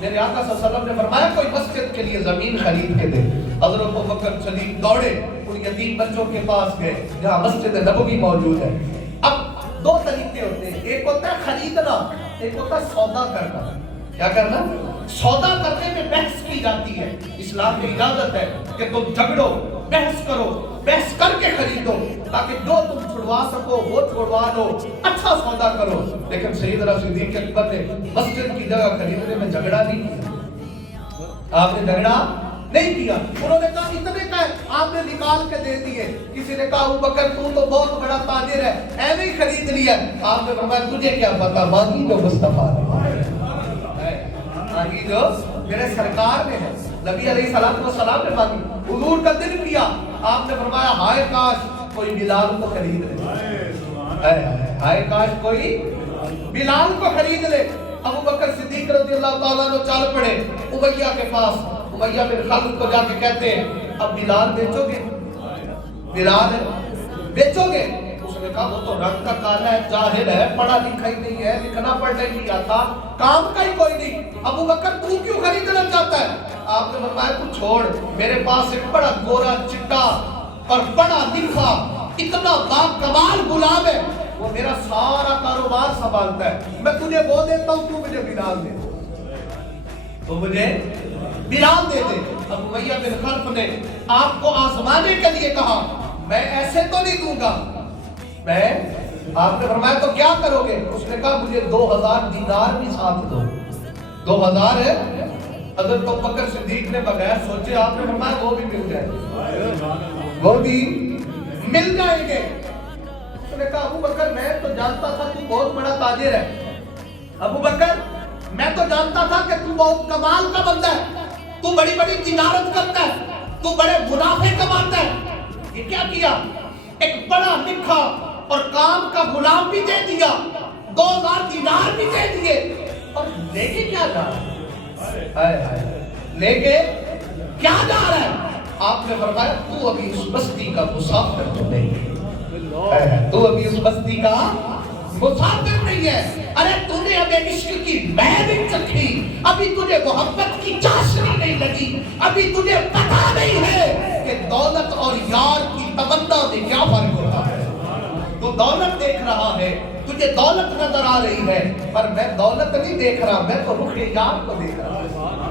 میرے آقا صلی اللہ علیہ وسلم نے فرمایا کوئی مسجد کے لیے زمین خرید کے دے. حضرت ابوبکر صدیق دوڑے ان یتیم بچوں کے پاس گئے جہاں مسجد نبوی موجود ہے. اب دو طریقے ہوتے ہیں، ایک ہوتا ہے خریدنا، ایک ہوتا ہے سودا کرنا. کیا کرنا؟ سودا کرنے میں بحث کی جاتی ہے. اسلام کی اجازت ہے کہ تم جھگڑو، بحث کرو، بحث کر کے خریدو تاکہ جو تم چھڑوا سکو وہ چھڑوا لو، اچھا سودا کرو. لیکن سیدنا صدیق اکبر نے مسجد کی جگہ خریدنے میں جھگڑا نہیں کیا. آپ نے جھگڑا نہیں کیا. انہوں نے کہا اتنے کا ہے، آپ نے نکال کے دے دیے. کسی نے کہا ابوبکر تو بہت بڑا تاجر ہے، ایویں ہی خرید لیا. آپ نے فرمایا تجھے کیا پتا، مانگی جو مصطفیٰ نے، مانگی جو میرے سرکار نے ہے. نبی علیہ السلام نے مانگی. حضور کا دل کیا، آپ نے فرمایا ہائے کاش کوئی بلال کو خرید لے، ہائے کاش کوئی بلال کو خرید لے. ابوبکر صدیق رضی اللہ تعالیٰ عنہ چل پڑے امیہ کے پاس. امیہ بن خلف کو جا کے کہتے ہیں اب بلال بیچو گے؟ بلال بیچو گے؟ اس نے کہا وہ تو رنگ کا کالا ہے، جاہل ہے، پڑھا لکھا ہی نہیں ہے، لکھنا پڑھنا ہی نہیں آتا، کام کا ہی کوئی نہیں. ابوبکر تو کیوں خریدنا چاہتا ہے؟ آپ نے فرمایا تو چھوڑ، میرے پاس ایک بڑا گورا چٹا اور بڑا لکھا اتنا باکمال غلام ہے، وہ میرا سارا کاروبار سنبھالتا ہے. میں تجھے وہ دیتا ہوں، تو مجھے بلال دے، تو مجھے بلال دے دے. اب امیہ بن خلف نے آپ کو آزمانے کے لیے کہا میں ایسے تو نہیں دوں گا. میں آپ نے فرمایا تو کیا کرو گے؟ اس نے کہا مجھے 2000 دینار بھی ساتھ دو. 2000 ہے. حضرت ابوبکر صدیق نے بغیر سوچے آپ نے فرمایا وہ بھی مل جائیں گے، وہ بھی مل جائیں گے. اس نے کہا ابوبکر میں تو جانتا تھا تو بہت بڑا تاجر ہے، ابوبکر میں تو جانتا تھا کہ تو بہت کمال کا بندہ ہے، تو بڑی بڑی تجارت کرتا ہے، تو بڑے منافع کماتا ہے. یہ کیا کیا؟ ایک بڑا لکھا اور کام کا غلام بھی دے دیا، 2000 دینار بھی دے دیے، اور لے کے کیا جا رہا ہے؟ لے کے کیا جا رہا ہے؟ آپ نے فرمایا تو ابھی اس بستی کا مسافر تو نہیں ہے، تو ابھی اس بستی کا مسافر نہیں ہے. ارے تو نے ابھی عشق کی مہک نہیں چکھی، ابھی تجھے محبت کی چاشنی نہیں لگی، ابھی تجھے پتا نہیں ہے کہ دولت اور یار کی تمنا میں کیا فرق ہوتا ہے. تو دولت دیکھ رہا ہے، تجھے دولت نظر آ رہی ہے، پر میں دولت نہیں دیکھ رہا، میں تو رخ یار کو دیکھ رہا ہوں.